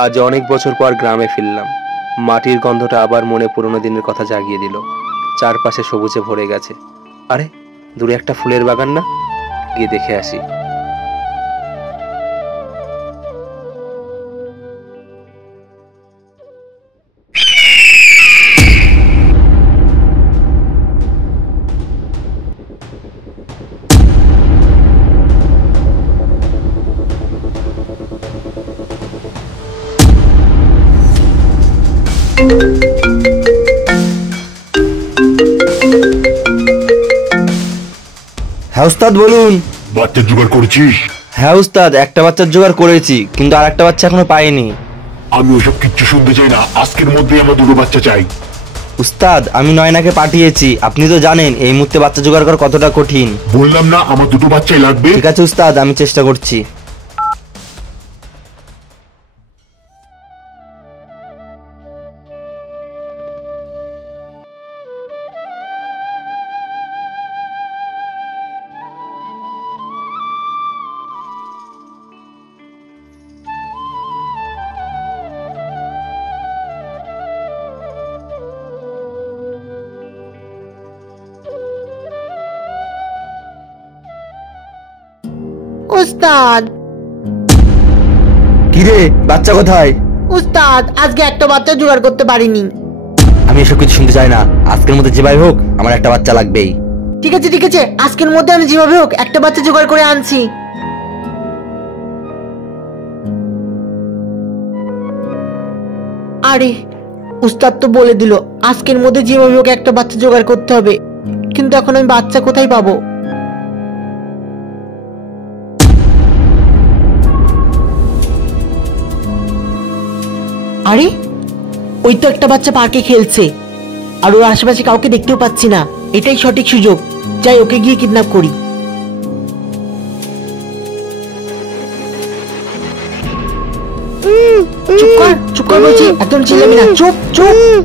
আজ অনেক বছর পর গ্রামে ফিরলাম। মাটির গন্ধটা আবার মনে পুরনো দিনের কথা জাগিয়ে দিল। চারপাশে সবুজে ভরে গেছে। আরে, দূরে একটা ফুলের বাগান না? গিয়ে দেখে আসি। হ্যাঁ উস্তাদ, বলুন। বাচ্চা জোগাড় করছিস? হ্যাঁ উস্তাদ, একটা বাচ্চার জোগাড় করেছি, কিন্তু আর একটা বাচ্চা এখনো পাইনি। আমি ওসব কিচ্ছু শুনতে চাই না। আজকের মধ্যেই আমার দুটো বাচ্চা চাই। উস্তাদ, আমি নয়নাকে পাঠিয়েছি। আপনি তো জানেন এই মুহূর্তে বাচ্চা জোগাড় করা কতটা কঠিন। বললাম না আমার দুটো বাচ্চাই লাগবে। ঠিক আছে উস্তাদ, আমি চেষ্টা করছি। উস্তাদ, কিরে, বাচ্চা কোথায়? উস্তাদ আজকে একটা বাচ্চা জোগাড় করতে পারিনি। আমি এসব কিছু শুনতে চাই না। আজকের মধ্যে যেভাবে হোক আমার একটা বাচ্চা লাগবেই। ঠিক আছে ঠিক আছে, আজকের মধ্যে আমি যেভাবে হোক একটা বাচ্চা জোগাড় করে আনছি। আরে, উস্তাদ তো বলে দিল আজকের মধ্যে যেভাবে হোক একটা বাচ্চা জোগাড় করতে হবে, কিন্তু এখন আমি বাচ্চা কোথায় পাবো? আরে, ওই তো একটা বাচ্চা পার্কে খেলছে, আর ওর আশেপাশে কাউকে দেখতেও পাচ্ছি না। এটাই সঠিক সুযোগ, যাই ওকে গিয়ে কিডন্যাপ করি। চুপ কর, চুপ কর বলছি, একদম চিল্লাবি না। চুপ চুপ।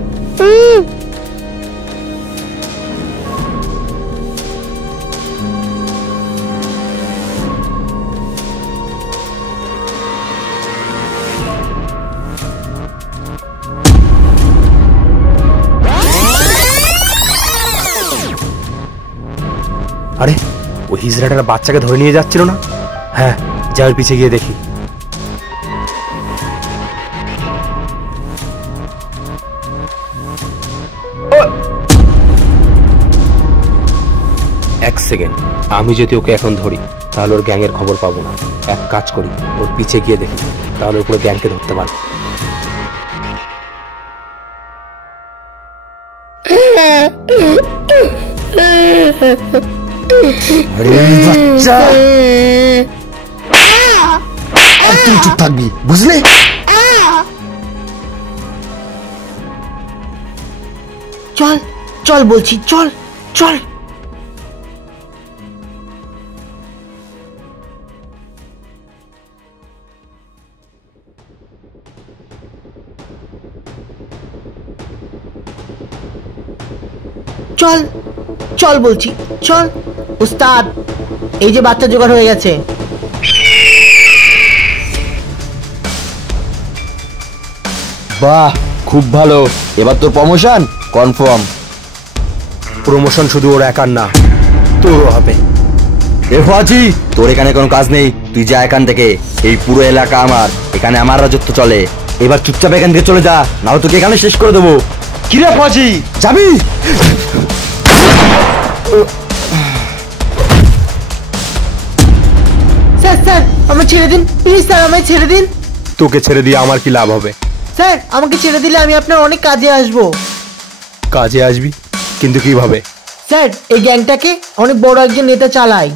আরে, ওই হিজড়াটার বাচ্চাকে ধরে নিয়ে যাচ্ছিল না? হ্যাঁ, যাওয়ার পিছে গিয়ে দেখি। এক সেকেন্ড, আমি যদি ওকে এখন ধরি তাহলে ওর গ্যাংয়ের খবর পাবো না। এক কাজ করি, ওর পিছে গিয়ে দেখি, তাহলে পুরো গ্যাংকে ধরতে পারবো। বাচ্চা, তুই চুপ থাকবি, বুঝলে? চল চল বলছি, চল চল। চল চল বলছি, চল। উস্তাদ, এই যে বাচ্চা জোগাড় হয়ে গেছে। বাহ, খুব ভালো। এবার তোর প্রমোশন কনফার্ম। প্রমোশন শুধু ওর একার না, তোরও হবে। দেখো আজি, তোর এখানে কোনো কাজ নেই, তুই যা এখান থেকে। এই পুরো এলাকা আমার, এখানে আমার রাজত্ব চলে। এবার চুপচাপ এখান থেকে চলে যা, নাও তোকে এখানে শেষ করে দেবো। কিরে ফাজি, যাবি? স্যার স্যার, আমায় ছেড়ে দিন প্লিজ, স্যার আমায় ছেড়ে দিন। তোকে ছেড়ে দিয়ে আমার কি লাভ হবে? স্যার, আমাকে ছেড়ে দিলে আমি আপনার অনেক কাজে আসবো। কাজে আসবি? কিন্তু কিভাবে? স্যার, এই গ্যাংটাকে অনেক বড় একজন নেতা চালায়।